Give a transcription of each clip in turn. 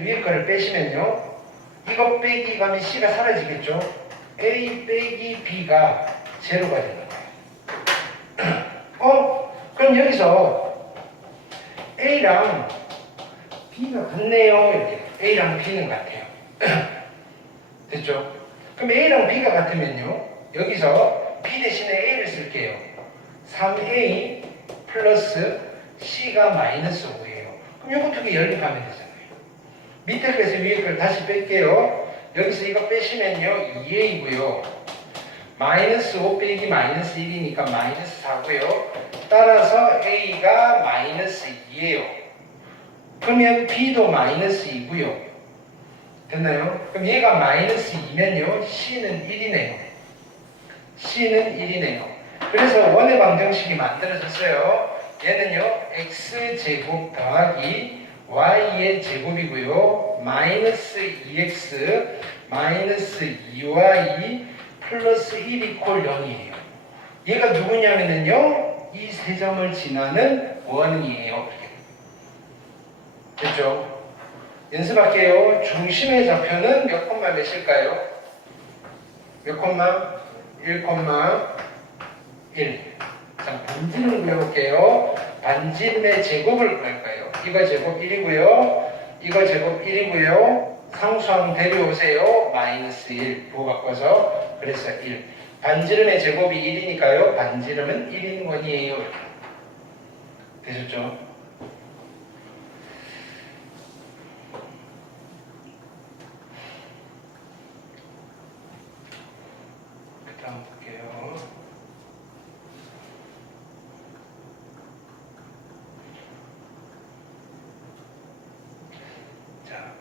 위에 거를 빼시면요. 이거 빼기 가면 C가 사라지겠죠. A 빼기 B가 제로가 되는 거예요. 그럼 여기서 A랑 B가 같네요. 이렇게. A랑 B는 같아요. 됐죠? 그럼 A랑 B가 같으면요. 여기서 B 대신에 A를 쓸게요. 3A 플러스 C가 마이너스 5예요. 그럼 이거 두 개 연립하면 되잖아요. 밑에 거에서 위에 걸 다시 뺄게요. 여기서 이거 빼시면요. 2A고요. 마이너스 5 빼기 마이너스 1이니까 마이너스 4고요. 따라서 A가 마이너스 2예요. 그러면 B도 마이너스 2고요. 됐나요? 그럼 얘가 마이너스 2면요. C는 1이네요. C는 1이네요. 그래서 원의 방정식이 만들어졌어요. 얘는요. X제곱 더하기 Y의 제곱이고요. 마이너스 2X 마이너스 2Y 플러스 1 이퀄 0이에요. 얘가 누구냐면요. 이 세 점을 지나는 원이에요. 됐죠? 연습할게요. 중심의 좌표는 몇 콤마 몇일까요? 몇 콤마? 1, 1. 자, 반지름 그려볼게요. 반지름의 제곱을 구할 거예요. 이거 제곱 1이고요. 이거 제곱 1이고요. 상수항 데려오세요. 마이너스 1. 부호 바꿔서 그래서 1. 반지름의 제곱이 1이니까요. 반지름은 1인원이에요. 되셨죠? 그 다음 볼게요. 자.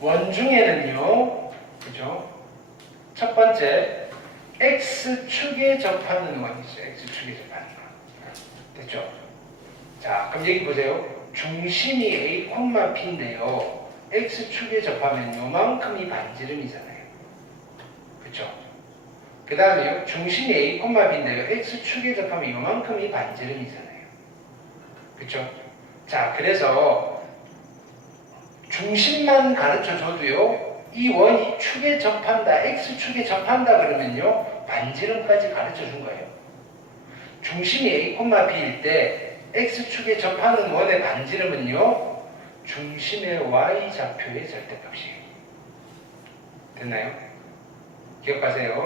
원중에는요, 그죠? 첫 번째, X축에 접하는 원이죠. X축에 접하는 원. 됐죠? 자, 그럼 여기 보세요. 중심이 A, P인데요. X축에 접하면 요만큼이 반지름이잖아요. 그쵸? 그 다음에요. 중심이 A, B인데요. X축에 접하면 요만큼이 반지름이잖아요. 그쵸? 자, 그래서 중심만 가르쳐 줘도요, 이 원이 축에 접한다, X축에 접한다 그러면요, 반지름까지 가르쳐 준 거예요. 중심이 A, B일 때 X축에 접하는 원의 반지름은요, 중심의 Y좌표의 절대값이에요. 됐나요? 기억하세요.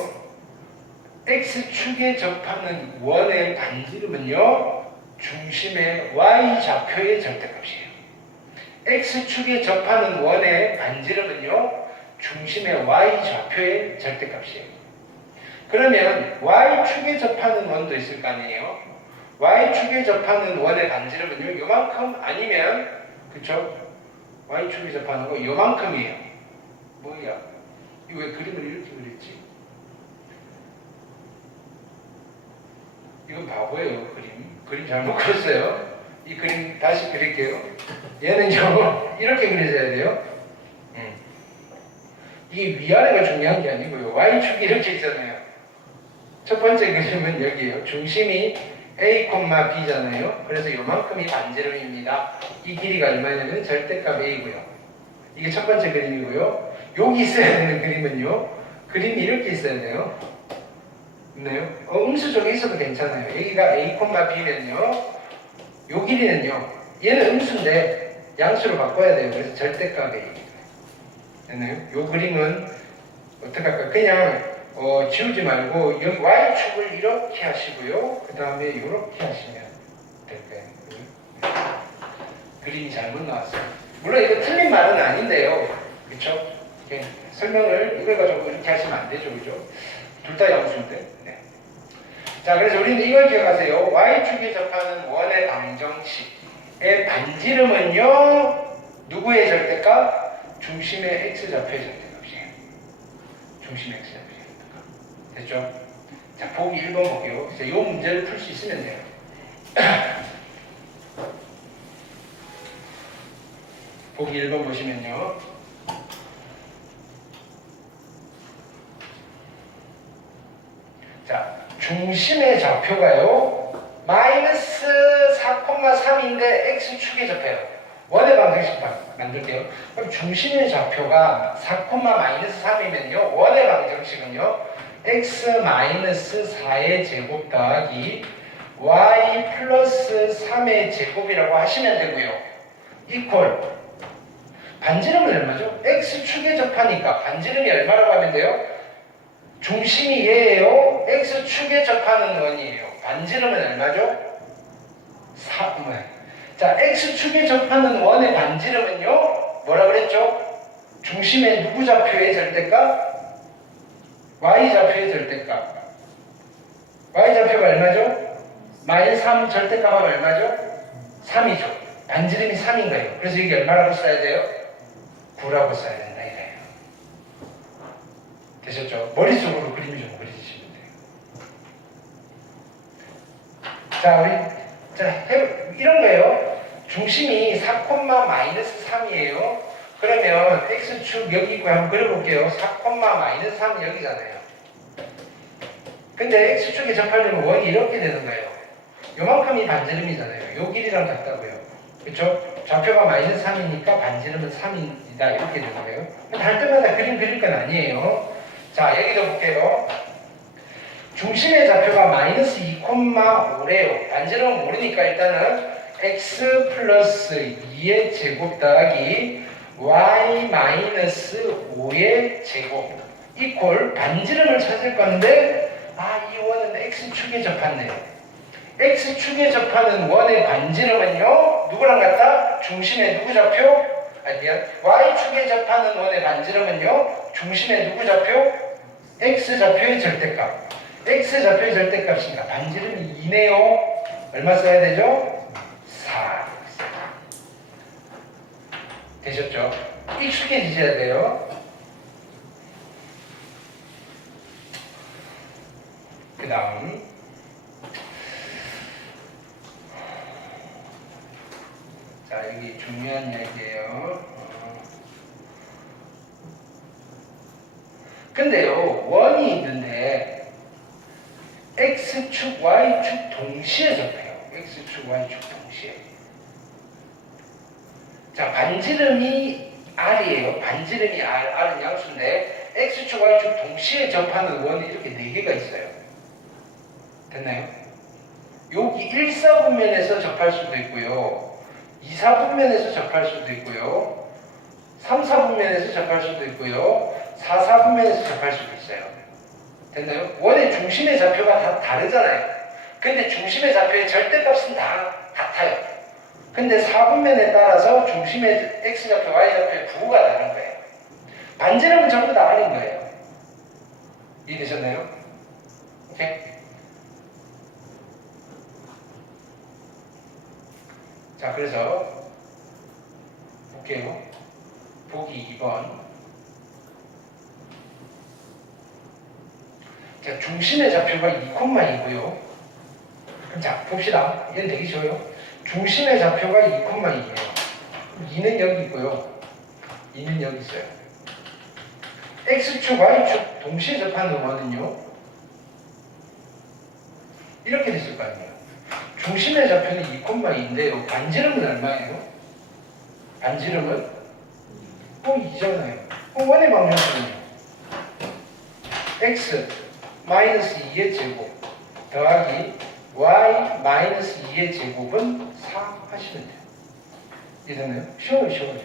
X축에 접하는 원의 반지름은요, 중심의 Y좌표의 절대값이에요. X축에 접하는 원의 반지름은요, 중심의 Y좌표의 절대값이에요. 그러면 Y축에 접하는 원도 있을 거 아니에요? Y축에 접하는 원의 반지름은요, 요만큼 아니면, 그쵸? Y축에 접하는 거 요만큼이에요. 뭐야? 이거 왜 그림을 이렇게 그렸지? 이건 바보예요, 그림. 그림 잘못 그렸어요. 이 그림 다시 그릴게요. 얘는요, 이렇게 그려져야 돼요. 이게 위아래가 중요한 게 아니고요. Y축이 이렇게 있잖아요. 첫 번째 그림은 여기에요. 중심이 A, B잖아요. 그래서 요만큼이 반지름입니다. 이 길이가 얼마냐면 절대값 A고요. 이게 첫 번째 그림이고요. 여기 있어야 되는 그림은요. 그림이 이렇게 있어야 돼요. 있나요? 음수 쪽에 있어도 괜찮아요. 여기가 A, B면요. 요 길이는요. 얘는 음수인데 양수로 바꿔야 돼요. 그래서 절대값 A. 됐나요? 요 그림은 어떻게 할까요? 그냥 지우지 말고 여기 Y축을 이렇게 하시고요. 그 다음에 이렇게 하시면 될 거예요. 그림이 잘못 나왔어요. 물론 이거 틀린 말은 아닌데요. 그쵸? 설명을 이걸 가지고 이렇게 하시면 안 되죠. 그죠? 둘 다 양수인데. 네. 자, 그래서 우리는 이걸 기억하세요. Y축에 접하는 원의 방정식의 반지름은요, 누구의 절대값? 중심의 X좌표의 절대값이에요. 중심의 X좌표의 절대값. 됐죠? 자, 보기 1번 볼게요. 그래서 이 문제를 풀 수 있으면 돼요. 보기 1번 보시면요. 자, 중심의 좌표가요 마이너스 4,3인데 x축에 접해요. 원의 방정식 만들게요. 그럼 중심의 좌표가 4,-3이면요 원의 방정식은요 x 마이너스 4의 제곱 더하기 y 플러스 3의 제곱이라고 하시면 되고요. 이퀄 반지름은 얼마죠? x축에 접하니까 반지름이 얼마라고 하면 돼요? 중심이 얘예요. x축에 접하는 원이에요. 반지름은 얼마죠? 4. 자, x축에 접하는 원의 반지름은요 뭐라 그랬죠? 중심의 누구 좌표의 절대값? y좌표의 절대값. y좌표가 얼마죠? 마이너스 3 절대값은 얼마죠? 3이죠. 반지름이 3인 거예요. 그래서 이게 얼마라고 써야 돼요? 9라고 써야 된다 이거예요. 되셨죠? 머릿속으로 그림을 좀 그려주시면 돼요. 자, 이런 거예요. 중심이 4,-3이에요. 그러면 x축 여기 있고 한번 그려볼게요. 4,-3이 여기잖아요. 근데 x축에 접하려면 원이 이렇게 되는 거예요. 요만큼이 반지름이잖아요. 요 길이랑 같다고요. 그렇죠? 좌표가 마이너스 3이니까 반지름은 3이다 이렇게 되는 거예요. 할 때마다 그림 그릴 건 아니에요. 자, 여기도 볼게요. 중심의 좌표가 마이너스 2,5래요. 반지름은 모르니까 일단은 x 플러스 2의 제곱 더하기 y 마이너스 5의 제곱 이퀄 반지름을 찾을 건데 이 원은 x축에 접하네요. x축에 접하는 원의 반지름은요 누구랑 같다? 중심의 누구 좌표? y축에 접하는 원의 반지름은요 중심의 누구 좌표? x좌표의 절대값. x좌표의 절대값이니까 반지름이 2네요. 얼마 써야 되죠? 4. 되셨죠? 익숙해지셔야 돼요. 그 다음 자, 여기 중요한 얘기예요. 근데요 원이 있는데 x축 y축 동시에 접해요. x축 y축 동시에. 자, 반지름이 r이에요. 반지름이 r은 양수인데 x축 y축 동시에 접하는 원이 이렇게 4개가 있어요. 됐나요? 여기 1, 4분면에서 접할 수도 있고요. 2, 4분면에서 접할 수도 있고요. 3, 4분면에서 접할 수도 있고요. 4, 4분면에서 접할 수도 있어요. 됐나요? 원의 중심의 좌표가 다 다르잖아요. 근데 중심의 좌표의 절대값은 다 같아요. 근데 4분면에 따라서 중심의 x좌표, y좌표의 부호가 다른 거예요. 반지름은 전부 다 R인 거예요. 이해되셨나요? 오케이? 자, 그래서 볼게요. 보기 2번. 자, 중심의 좌표가 2,2고요. 자, 봅시다. 이건 되게 쉬워요. 중심의 좌표가 2,2예요. 2는 여기 있고요. 2는 여기 있어요. x축, y축 동시에 접하는 원은요. 이렇게 됐을 거 아니에요. 중심의 좌표는 2,2인데요. 반지름은 얼마예요? 반지름은 2잖아요. 원의 방정식은요. x 마이너스 2의 제곱 더하기 y 마이너스 2의 제곱은 4 하시면 돼요. 이해됐나요? 쉬워요.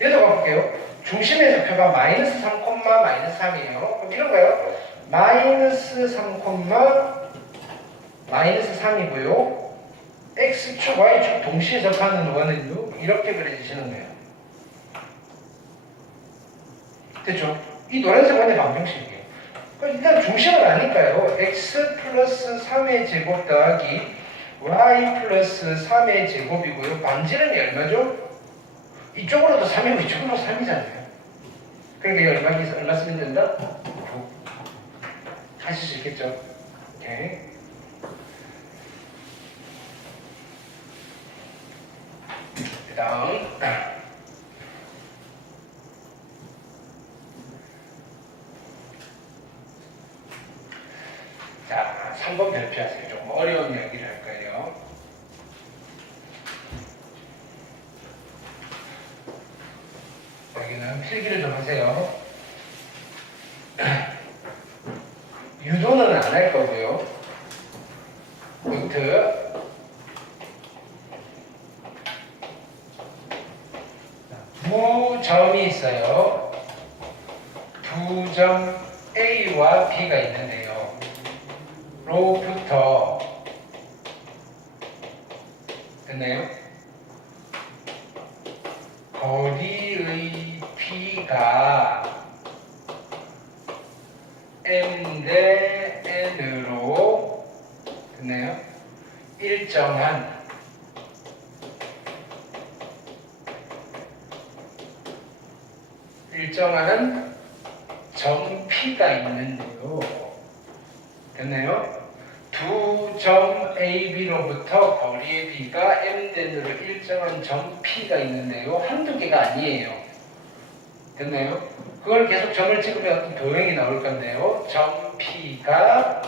얘도 가볼게요. 중심의 좌표가 마이너스 3, 마이너스 3이에요. 그럼 이런 거요. 마이너스 3, 마이너스 3이고요. x축, y축 동시에 접하는 원은요. 이렇게 그려주시는 거예요. 됐죠? 이 노란색 원의 방정식이에요. 일단 중심을 아니까요. x 플러스 3의 제곱 더하기 y 플러스 3의 제곱이고요. 반지름이 얼마죠? 이쪽으로도 3이고 이쪽으로도 3이잖아요. 그러니까 얼마 쓰면 된다? 9. 하실 수 있겠죠? 오케이. 그 다음 3번 발표하세요. 좀 어려운 이야기를 할 거예요. 여기는 필기를 좀 하세요. 유도는 안 할 거고요. 노트. 두 점이 있어요. 두 점 A와 B가 있는데요. 로부터 됐나요? 거리의 B가 M 대 N으로 됐나요? 일정한 점 P가 있는데요. 됐나요? 두 점 A, B로부터 거리의 B가 M 대 N으로 일정한 점 P가 있는데요. 한두 개가 아니에요. 됐나요? 그걸 계속 점을 찍으면 어떤 도형이 나올 건데요. 점 P가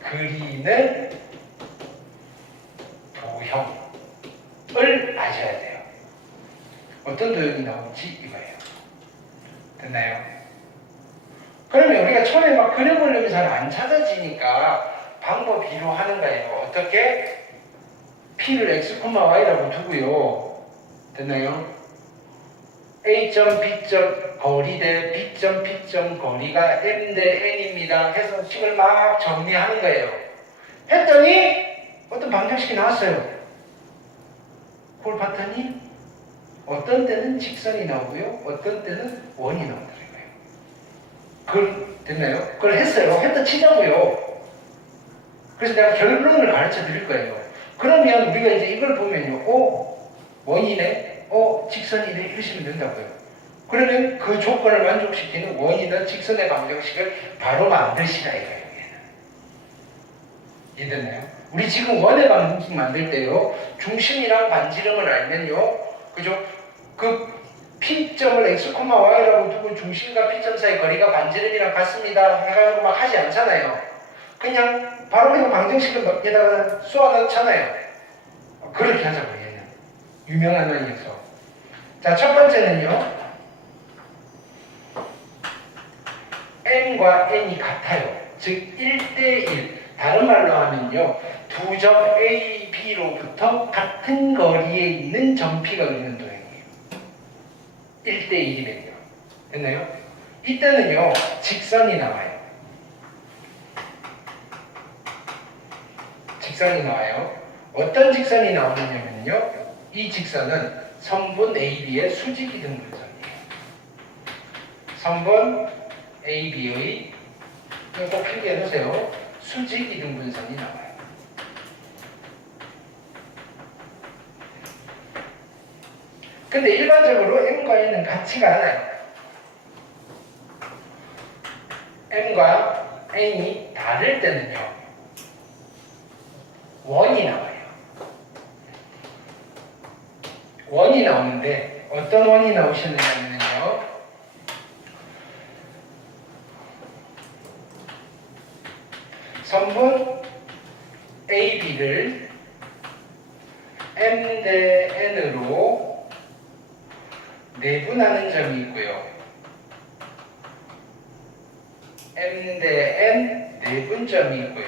그리는 도형을 아셔야 돼요. 어떤 도형이 나올지 이거예요. 됐나요? 그러면 우리가 처음에 막 그려보려면 잘 안 찾아지니까 방법 2로 하는 거예요. 어떻게? P를 x, y라고 두고요. 됐나요? A점, B점 거리 대 B점, P점 거리가 M 대 N입니다. 해서 식을 막 정리하는 거예요. 했더니 어떤 방정식이 나왔어요. 그걸 봤더니 어떤 때는 직선이 나오고요. 어떤 때는 원이 나온다는 거예요. 그걸 됐나요? 그걸 했어요. 했다 치자고요. 그래서 내가 결론을 가르쳐 드릴 거예요. 그러면 우리가 이제 이걸 보면요. 원이네. 직선이네. 이러시면 된다고요. 그러면 그 조건을 만족시키는 원이나 직선의 방정식을 바로 만드시라 이거예요. 이해됐나요? 우리 지금 원의 방정식 만들 때요. 중심이랑 반지름을 알면요. 그죠? 그 P점을 x, y라고 두고 중심과 P점 사이 거리가 반지름이랑 같습니다. 해가지고 막 하지 않잖아요. 그냥 바로 그냥 방정식을 여기다가 쏘아 넣잖아요. 그렇게 하자고 얘는. 유명한 원이어서. 자, 첫 번째는요. N과 N이 같아요. 즉 1대1. 다른 말로 하면요. 두 점 A, B로부터 같은 거리에 있는 점 P가 그리는 도형이에요. 1대1이면요. 됐나요? 이때는요. 직선이 나와요. 직선이 나와요. 어떤 직선이 나오느냐면요. 이 직선은 선분 AB의 수직이 등분선이에요. 선분 AB의 꼭 필기해 놓으세요. 수직 이등분선이 나와요. 근데 일반적으로 M과 N은 같지가 않아요. M과 N이 다를 때는요. 원이 나와요. 원이 나오는데 어떤 원이 나오시느냐면요. 선분 AB를 M 대 N으로 내분하는 점이 있고요. M 대 N 내분점이 있고요.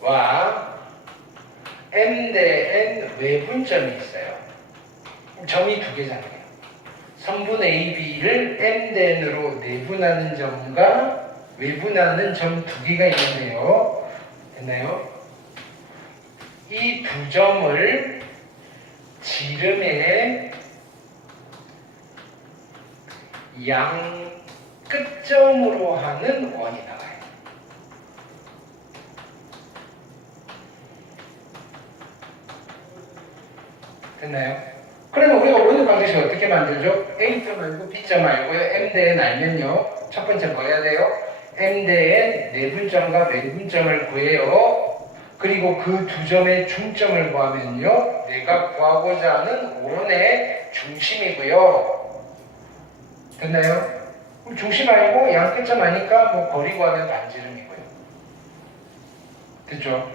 와 M 대 N 외분점이 있어요. 점이 두 개잖아요. 선분 AB를 M 대 N으로 내분하는 점과 외분하는 점 두 개가 있는데요. 됐나요? 이 두 점을 지름의 양 끝점으로 하는 원이 나와요. 됐나요? 그러면 우리가 원의 방정식 어떻게 만들죠? A점 알고 B점 알고요. M 대 N 알면요. 첫 번째 뭐 해야 돼요? M 대 N 내분점과 외분점을 구해요. 그리고 그 두 점의 중점을 구하면요. 내가 구하고자 하는 원의 중심이고요. 됐나요? 그럼 중심 아니고 양 끝점 아니까 뭐 거리 구하면 반지름이고요. 됐죠?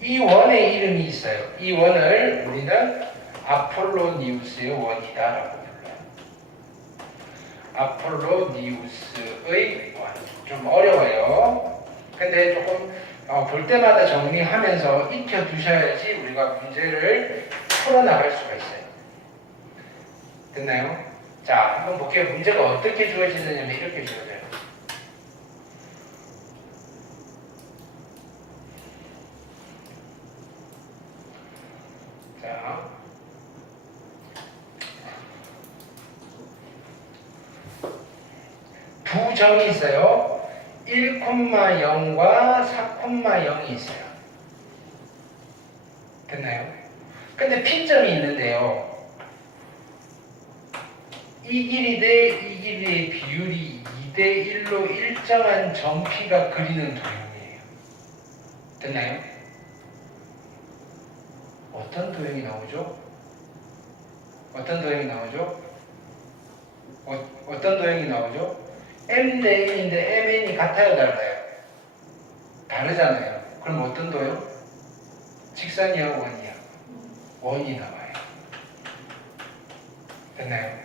이 원의 이름이 있어요. 이 원을 우리는 아폴로니우스의 원이다라고 불러요. 아폴로니우스의 원. 좀 어려워요. 근데 조금 볼 때마다 정리하면서 익혀두셔야지 우리가 문제를 풀어나갈 수가 있어요. 됐나요? 자, 한번 볼게요. 문제가 어떻게 주어지느냐면 이렇게 주어져요. 자, 두 점이 있어요. 1,0과 4,0이 있어요. 됐나요? 근데 P점이 있는데요. 이 길이 대 이 길이의 비율이 2대 1로 일정한 점 P가 그리는 도형이에요. 됐나요? 어떤 도형이 나오죠? 어떤 도형이 나오죠? 어떤 도형이 나오죠? M 대 N인데 MN이 같아요, 달라요? 다르잖아요. 그럼 어떤 도형? 직선이야, 원이야? 원이 나와요. 됐나요?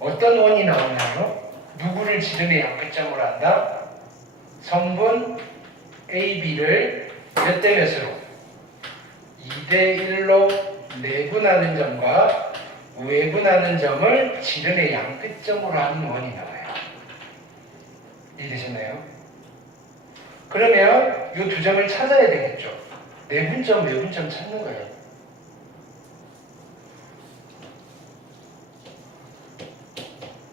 어떤 원이 나오나요? 누구를 지름의 양끝점으로 한다? 성분 AB를 몇 대 몇으로? 2대 1로 내분하는 점과 외분하는 점을 지름의 양끝점으로 하는 원이 나와요. 이해되셨나요? 그러면 이 두 점을 찾아야 되겠죠. 내분점, 외분점 찾는 거예요.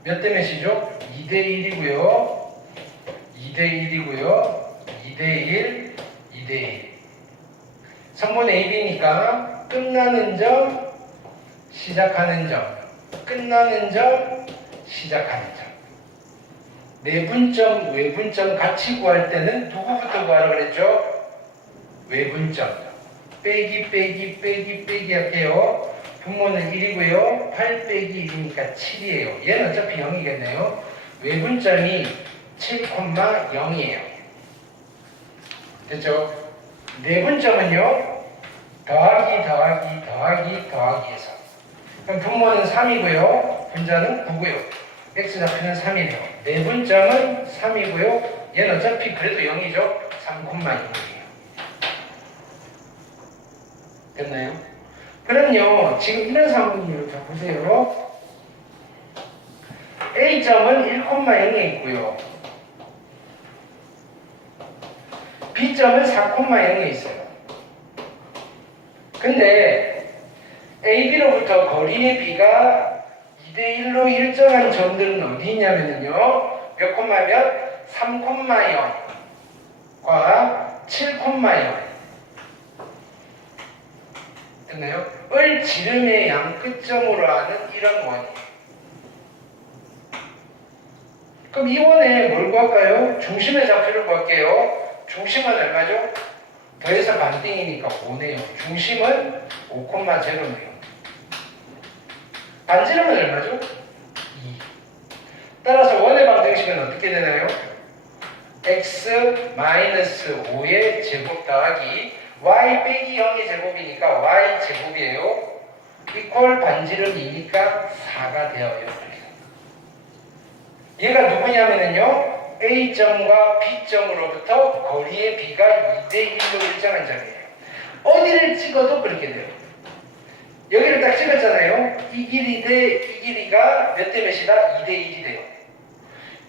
몇 대 몇이죠? 2대 1이고요. 2대 1이고요. 2대 1, 2대 1. 성분 AB니까 끝나는 점, 시작하는 점, 끝나는 점, 시작하는 점. 내분점, 외분점 같이 구할 때는 누구부터 구하라 그랬죠? 외분점. 빼기, 빼기, 빼기, 빼기 할게요. 분모는 1이고요. 8 빼기 1이니까 7이에요. 얘는 어차피 0이겠네요. 외분점이 7,0이에요. 됐죠? 내분점은요. 더하기, 더하기, 더하기, 더하기에서. 그럼 분모는 3이고요. 분자는 9고요. x좌표는 3이네요. 내분점은 3이고요. 얘는 어차피 그래도 0이죠. 3,0이에요. 됐나요? 그럼요. 지금 이런 상황이에요. 자, 보세요. A점은 1,0에 있고요. B점은 4,0에 있어요. 근데 AB로부터 거리의 B가 2대 1로 일정한 점들은 어디 있냐면요. 몇 콤마면 3,0과 7,0. 됐나요? 을 지름의 양 끝점으로 하는 이런 원이에요. 그럼 이 원에 뭘 구할까요? 중심의 좌표를 구할게요. 중심은 얼마죠? 더해서 반띵이니까 5네요. 중심은 5,0네요. 반지름은 얼마죠? 2. 따라서 원의 방정식은 어떻게 되나요? x-5의 제곱 더하기 y 빼기 0의 제곱이니까 y 제곱이에요. 이퀄 반지름 2니까 4가 되어요. 얘가 누구냐면요. A점과 B점으로부터 거리의 B가 2대 1로 일정한 점이에요. 어디를 찍어도 그렇게 돼요. 여기를 딱 찍었잖아요. 이 길이 대 이 길이가 몇 대 몇이다? 2대 1이 돼요.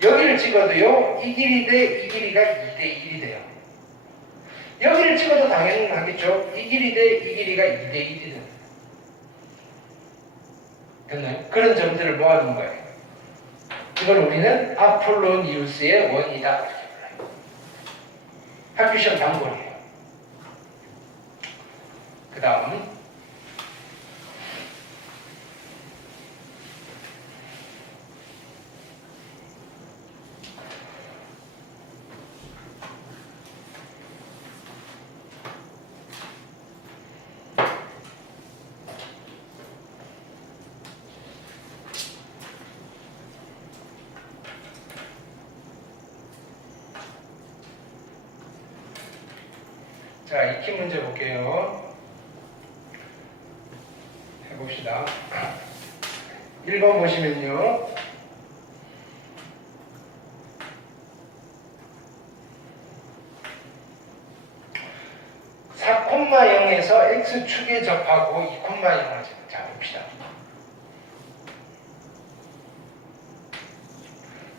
여기를 찍어도요. 이 길이 대 이 길이가 2대 1이 돼요. 여기를 찍어도 당연히 하겠죠. 이 길이 대 이 길이가 2대 1이 돼요. 됐나요? 그런 점들을 모아둔 거예요. 이걸 우리는 아폴로니우스의 원이다 이렇게 불러요. 학교 시험 단골이에요. 그 다음 자, 익히 문제 볼게요. 해봅시다. 1번 보시면요. (4, 0에서 x축에 접하고 2, 0을 자 봅시다.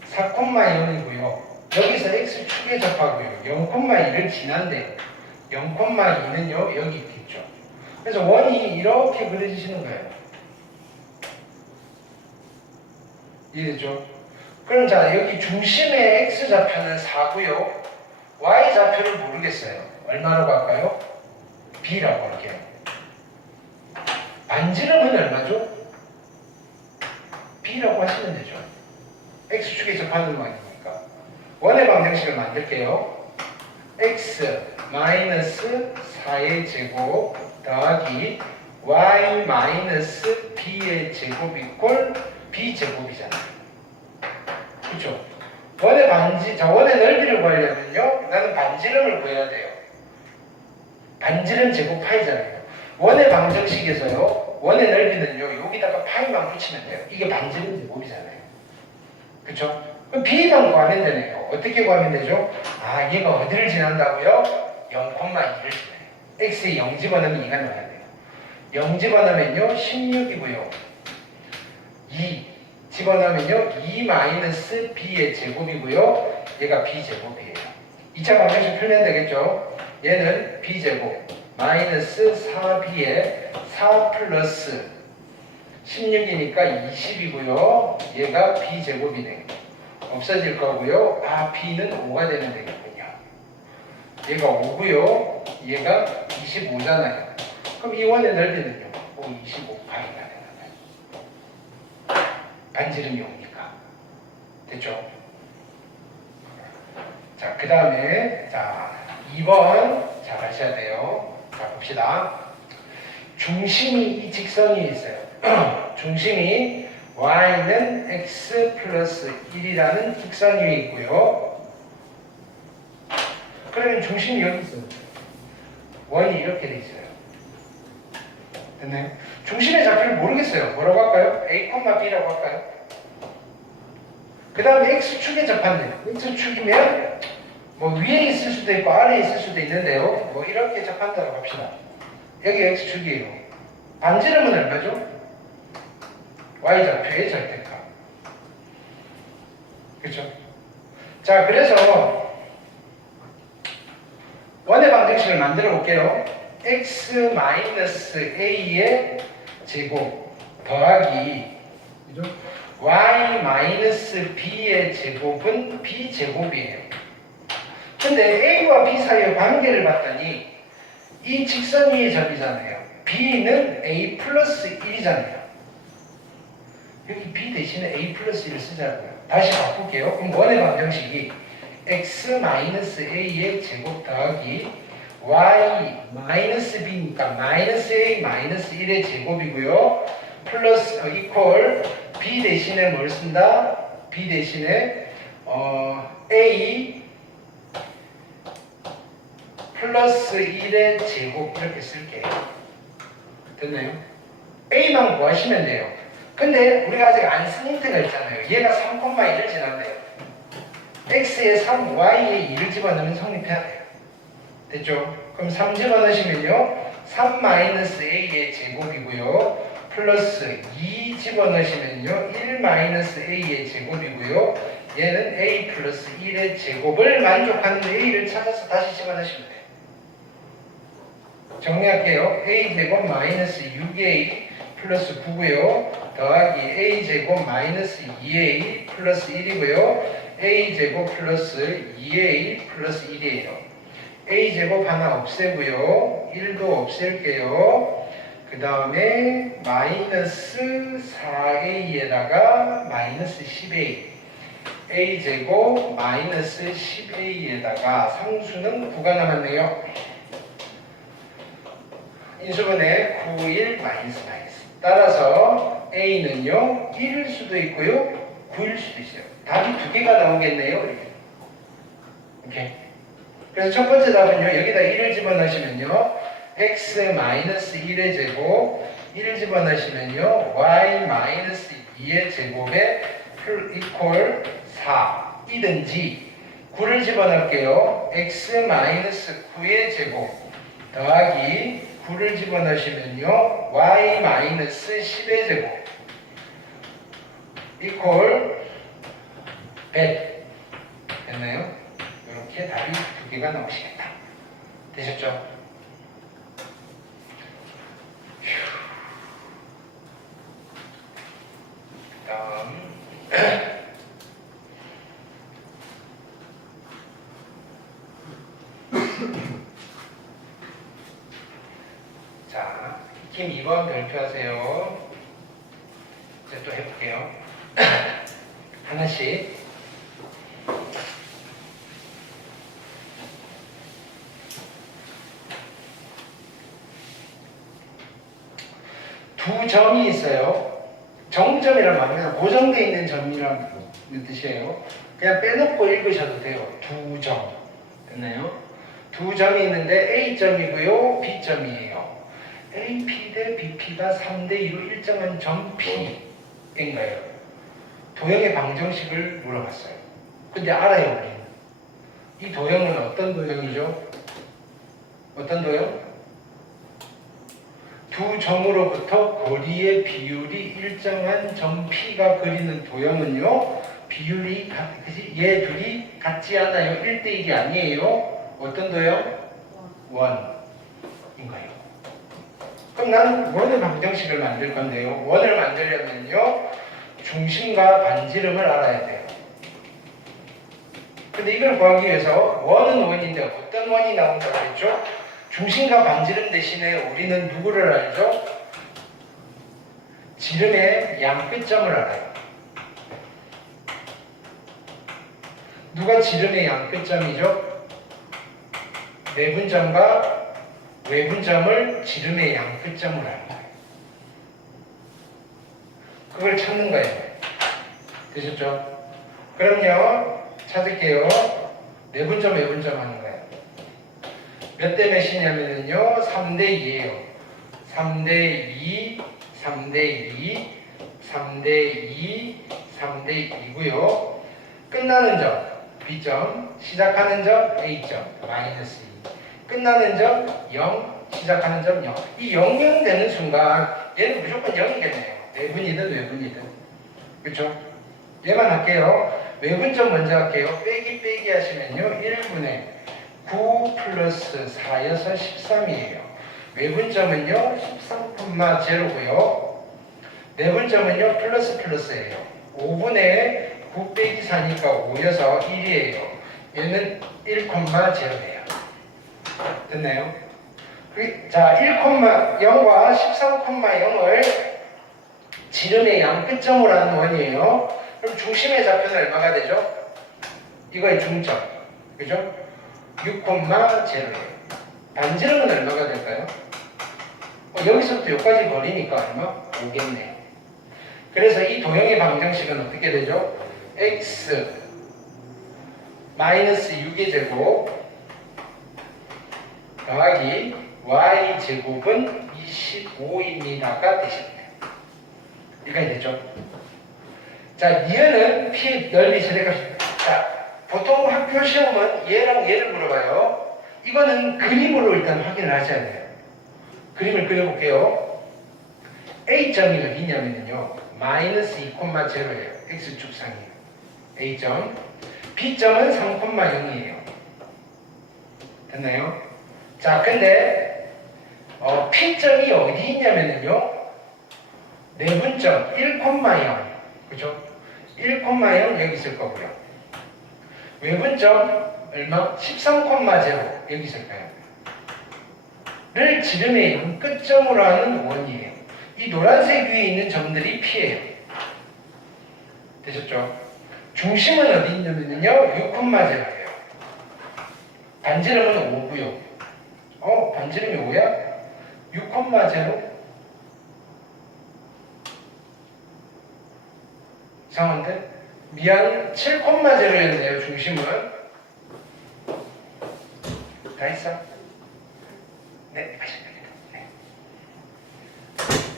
4, 0이고요. 여기서 x축에 접하고요. 0, 1을 지난대요. 0, 2는요. 여기 있겠죠. 그래서 원이 이렇게 그려지시는 거예요. 이해되죠? 그럼 자, 여기 중심의 x좌표는 4고요. y좌표를 모르겠어요. 얼마로 갈까요? b라고 할게요. 반지름은 얼마죠? b라고 하시면 되죠. x축에 접하는 거니까. 원의 방정식을 만들게요. x 마이너스 4의 제곱 더하기 y 마이너스 b의 제곱 이꼴 b제곱이잖아요. 그렇죠? 원의 넓이를 구하려면요, 나는 반지름을 구해야 돼요. 반지름 제곱 파이잖아요. 원의 방정식에서요, 원의 넓이는요, 여기다가 파이만 붙이면 돼요. 이게 반지름 제곱이잖아요. 그렇죠? 그럼 b만 구하면 되네요. 어떻게 구하면 되죠? 아, 얘가 어디를 지난다고요? 0,2를 지나요. x에 0 집어넣으면 2가 나와야 돼요. 0 집어넣으면요 16이고요. 2 집어넣으면요 2 마이너스 b의 제곱이고요. 얘가 b제곱이에요. 2차 방정식 풀면 되겠죠? 얘는 b제곱 마이너스 4b의 4 플러스 16이니까 20이고요. 얘가 b제곱이네요. 없어질 거고요. 아, b는 5가 되면 되겠군요. 얘가 5고요. 얘가 25잖아요. 그럼 이 원의 넓이는요. 25파이가 되는 거예요. 반지름이 5니까. 됐죠? 자, 그 다음에 자 2번 잘 하셔야 돼요. 자, 봅시다. 중심이 이 직선 위에 있어요. 중심이 y는 x 플러스 1이라는 직선 위에 있고요. 그러면 중심이 여기 있어요. 원이 이렇게 돼 있어요. 됐나요? 중심의 좌표를 모르겠어요. 뭐라고 할까요? a, b라고 할까요? 그 다음에 x축에 접한대요. x축이면 뭐 위에 있을 수도 있고 아래에 있을 수도 있는데요. 뭐 이렇게 접한다고 합시다. 여기 x축이에요. 반지름은 얼마죠? y좌표의 절대값. 그렇죠? 자, 그래서 원의 방정식을 만들어 볼게요. x 마이너스 a의 제곱 더하기 그죠? y 마이너스 b의 제곱은 b제곱이에요. 근데 a와 b 사이의 관계를 봤더니 이 직선 위의 접이잖아요. b는 a 플러스 1이잖아요. 여기 b 대신에 a 플러스 1을 쓰자고요. 다시 바꿀게요. 그럼 원의 방정식이 x 마이너스 a의 제곱 더하기 y 마이너스 b니까 마이너스 a 마이너스 1의 제곱이고요. 플러스 이퀄 b 대신에 뭘 쓴다? b 대신에 a 플러스 1의 제곱 이렇게 쓸게요. 됐나요? a만 구하시면 돼요. 근데 우리가 아직 안 쓴 힌트가 있잖아요. 얘가 3,1을 지났네요. x에 3, y에 2를 집어넣으면 성립해야 돼요. 됐죠? 그럼 3 집어넣으시면요 3-a의 제곱이고요. 플러스 2 집어넣으시면요 1-a의 제곱이고요. 얘는 a 플러스 1의 제곱을 만족하는 a를 찾아서 다시 집어넣으시면 돼요. 정리할게요. a제곱 마이너스 6a 플러스 9고요. 더하기 a제곱 마이너스 2a 플러스 1이고요. a제곱 플러스 2a 플러스 1이에요. a제곱 하나 없애고요. 1도 없앨게요. 그 다음에 마이너스 4a에다가 마이너스 10a a제곱 마이너스 10a에다가 상수는 9가 남았네요. 인수분해 9, 1, 마이너스. 따라서 a는요 1일 수도 있고요 9일 수도 있어요. 답이 두 개가 나오겠네요. 이렇게. 오케이. 그래서 첫 번째 답은요. 여기다 1을 집어넣으시면요. x-1의 제곱 1을 집어넣으시면요. y-2의 제곱에 이퀄 4이든지 9를 집어넣을게요. x-9의 제곱 더하기 9를 집어넣으시면요. y-10의 제곱 이퀄 100 됐나요? 이렇게 답이 두 개가 나오시겠다. 되셨죠? 다음 자, 팀 2번 발표하세요. 이제 또 해볼게요. 하나씩. 두 점이 있어요. 정점이란 말은 고정되어 있는 점이라는 뜻이에요. 그냥 빼놓고 읽으셔도 돼요. 두 점. 됐나요? 두 점이 있는데 A점이고요. B점이에요. AP 대 BP가 3대2로 일정한 점 P인가요? 도형의 방정식을 물어봤어요. 근데 알아요, 우리는. 이 도형은 어떤 도형이죠? 어떤 도형? 두 점으로부터 거리의 비율이 일정한 점 P가 그리는 도형은요, 비율이 얘 둘이 같지 않아요. 1대1이 아니에요. 어떤 도형? 원인가요? 그럼 나는 원의 방정식을 만들 건데요. 원을 만들려면요, 중심과 반지름을 알아야 돼요. 근데 이걸 구하기 위해서 원은 원인데 어떤 원이 나온다고 했죠? 중심과 반지름 대신에 우리는 누구를 알죠? 지름의 양끝점을 알아요. 누가 지름의 양끝점이죠? 내분점과 외분점을 지름의 양끝점을 알아요. 그걸 찾는 거예요. 되셨죠? 그럼요, 찾을게요. 내분점, 외분점 하는 거예요. 몇 대 몇이냐면요, 3대2예요. 3대2, 3대2, 3대2, 3대2고요. 끝나는 점, B점, 시작하는 점, A점, 마이너스 2. 끝나는 점, 0, 시작하는 점, 0. 이 0, 0 되는 순간 얘는 무조건 0이겠네요. 내분이든 외분이든. 그렇죠? 얘만 할게요. 외분점 먼저 할게요. 빼기 빼기 하시면요, 1분의 9 플러스 4여서 13이에요. 외분점은요 13,0고요. 내분점은요 플러스 플러스예요. 5분의 9 빼기 4니까 5여서 1이에요. 얘는 1,0예요. 됐나요? 자, 1,0과 13,0을 지름의 양끝점으로 하는 원이에요. 그럼 중심의 좌표는 얼마가 되죠? 이거의 중점. 그죠? 6,0예요. 반지름은 얼마가 될까요? 여기서부터 여기까지 거리니까 얼마? 5겠네. 그래서 이 도형의 방정식은 어떻게 되죠? x 마이너스 6의 제곱 더하기 y 제곱은 25입니다가 되셨네요. 이까지 됐죠? 자, 얘는 P 넓이 최대값입니다. 자, 보통 학교 시험은 얘랑 얘를 물어봐요. 이거는 그림으로 일단 확인을 하셔야 돼요. 그림을 그려볼게요. A점이 어디냐면요, 마이너스 2,0예요. X축상이에요. A점. B점은 3,0이에요. 됐나요? 자, 근데 P점이 어디 있냐면요, 내분점 1,0. 그죠? 1,0 여기 있을 거고요. 외분점 얼마? 13,0 여기 있을 거예요. 를 지름의 양끝점으로 하는 원이에요. 이 노란색 위에 있는 점들이 P예요. 되셨죠? 중심은 어디 있냐면요, 6,0예요. 반지름은 5고요. 반지름이 5야? 6,0? 이상한데? 미안, 7,0였네요, 중심은. 다 했어? 네, 하시면 됩니다.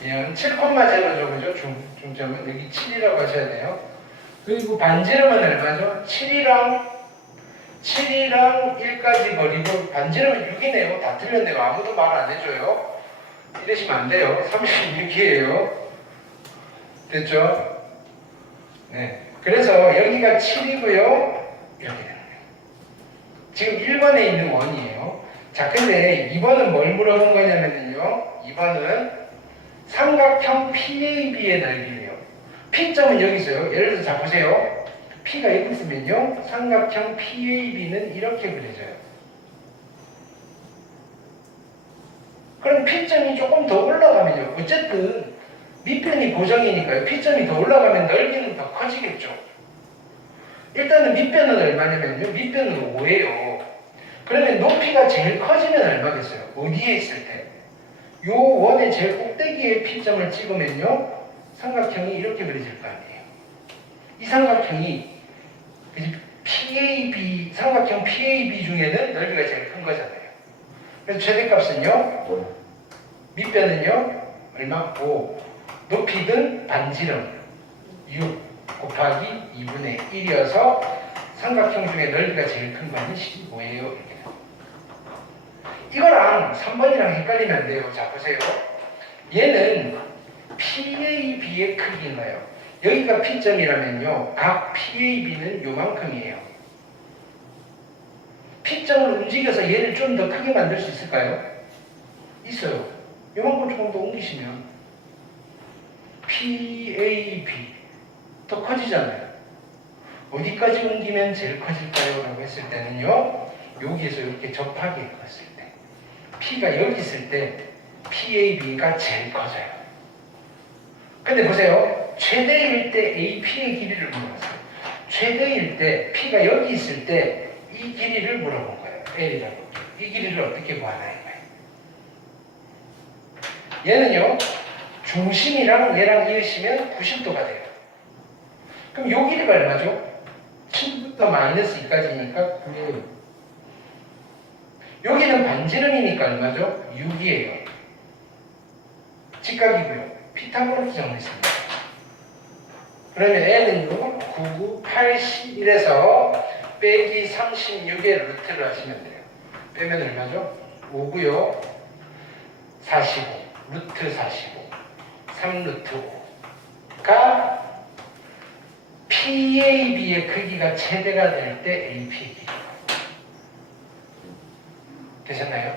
네. 7,0죠, 그죠? 중점은 여기 7이라고 하셔야 돼요. 그리고 반지름은 얼마죠? 7이랑 1까지 버리고 반지름은 6이네요. 다 틀렸네요. 아무도 말 안 해줘요. 이러시면 안 돼요. 36이에요. 됐죠? 네. 그래서 여기가 7이고요. 이렇게 되는 거예요. 지금 1번에 있는 원이에요. 자, 근데 2번은 뭘 물어본 거냐면요. 2번은 삼각형 PAB의 넓이예요. P점은 여기 있어요. 예를 들어서 자 보세요. P가 여기 있으면요. 삼각형 PAB는 이렇게 그려져요. 그럼 P점이 조금 더 올라가면요. 어쨌든 밑변이 고정이니까요. P점이 더 올라가면 넓이는 더 커지겠죠. 일단은 밑변은 얼마냐면요. 밑변은 5예요. 그러면 높이가 제일 커지면 얼마겠어요? 어디에 있을 때? 요 원의 제일 꼭대기에 P점을 찍으면요. 삼각형이 이렇게 그려질 거 아니에요. 이 삼각형이 PAB, 삼각형 PAB 중에는 넓이가 제일 큰 거잖아요. 그래서 최대값은요. 밑변은요. 얼마? 5. 높이든 반지름 6 곱하기 2분의 1이어서 삼각형 중에 넓이가 제일 큰 거는 15예요. 이거랑 3번이랑 헷갈리면 안 돼요. 자, 보세요. 얘는 PAB의 크기인가요? 여기가 P점이라면요. 각 PAB는 요만큼이에요. P점을 움직여서 얘를 좀 더 크게 만들 수 있을까요? 있어요. 요만큼 조금 더 옮기시면 PAB 더 커지잖아요. 어디까지 옮기면 제일 커질까요? 라고 했을 때는요. 여기에서 이렇게 접하게 했을 때 P가 여기 있을 때 PAB가 제일 커져요. 근데 보세요. 최대일 때 AP의 길이를 물어봤어요. 최대일 때 P가 여기 있을 때 이 길이를 물어본 거예요. L이라고. 이 길이를 어떻게 구하나 이거예요. 얘는요. 중심이랑 얘랑 이으시면 90도가 돼요. 그럼 요 길이가 얼마죠? 7부터 마이너스 2까지니까 9예요. 여기는 반지름이니까 얼마죠? 6이에요. 직각이고요. 피타고라스 정리했습니다. 그러면 N은요, 9, 9, 81에서 빼기 36의 루트를 하시면 돼요. 빼면 얼마죠? 5고요. 45, 루트 45, 3루트 5가 PAB의 크기가 최대가 될 때 AP의 길이 되셨나요?